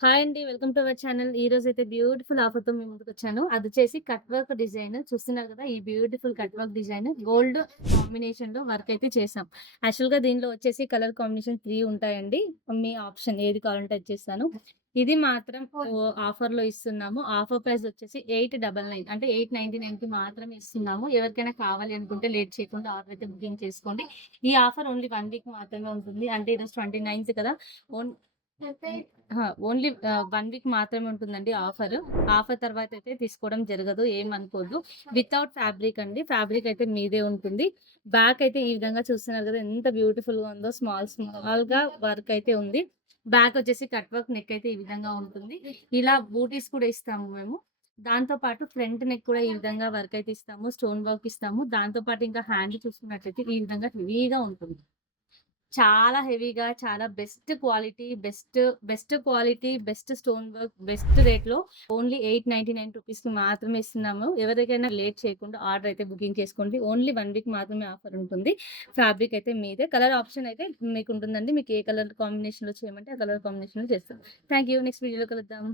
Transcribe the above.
Hi అండి. Welcome to our channel. ఈరోజైతే beautiful ఆఫర్‌తో మీ ముందుకొచ్చాను. అదొచ్చేసి cut work design చూస్తున్నారు కదా! ఈ beautiful cut work design gold కాంబినేషన్‌లో వర్క్ అయితే చేసాం. యాక్చువల్‌గా దీనిలో వచ్చేసి కలర్ కాంబినేషన్ 3 ఉంటాయండి. మీ ఆప్షన్ ఏది కావాలంటే అది చేస్తాను. ఇది మాత్రం ఆఫర్‌లో ఇస్తున్నాము. ఆఫర్ ప్రైస్ వచ్చేసి 899 అంటే 899కి మాత్రమే ఇస్తున్నాము. ఎవరికైనా కావాలి అనుకుంటే లేట్ చేయకుండా ఆర్డర్ అయితే బుకింగ్ చేసుకోండి. ఈ ఆఫర్ ఓన్లీ 1 వీక్ మాత్రమే ఉంటుంది. అంటే ఈరోజు 29థ్ కదా! ఓన్ ఓన్లీ 1 వీక్ మాత్రమే ఉంటుందండి ఆఫరు. ఆఫర్ తర్వాతయితే తీసుకోవడం జరగదు. ఏమనుకోద్దు. వితౌట్ ఫ్యాబ్రిక్ అండి. ఫ్యాబ్రిక్ అయితే మీదే ఉంటుంది. బ్యాక్ అయితే ఈ విధంగా చూస్తున్నారు కదా! ఎంత బ్యూటిఫుల్‌గా ఉందో స్మాల్‌గా వర్క్ అయితే ఉంది. బ్యాక్ వచ్చేసి కట్ వర్క్ నెక్ అయితే ఈ విధంగా ఉంటుంది. ఇలా బూటీస్ కూడా ఇస్తాము మేము. దాంతో పాటు ఫ్రంట్ నెక్ కూడా ఈ విధంగా వర్క్ అయితే ఇస్తాము. స్టోన్ వర్క్ ఇస్తాము. దాంతో పాటు ఇంకా హ్యాండ్ చూసుకున్నట్లయితే ఈ విధంగా హెవీగా ఉంటుంది. చాలా హెవీగా, చాలా best quality, best stone work, best రేట్‌లో ఓన్లీ 899 రూపీస్‌కి మాత్రమే ఇస్తున్నాము. ఎవరికైనా లేట్ చేయకుండా ఆర్డర్ అయితే బుకింగ్ చేసుకోండి. ఓన్లీ 1 వీక్ మాత్రమే ఆఫర్ ఉంటుంది. ఫ్యాబ్రిక్ అయితే మీదే. కలర్ ఆప్షన్ అయితే మీకుంటుందండి. మీకు ఏ కలర్ కాంబినేషన్‌లో చేయమంటే ఆ కలర్ కాంబినేషన్‌లో చేస్తాం. Thank you. నెక్స్ట్ వీడియోలో కలుద్దాం.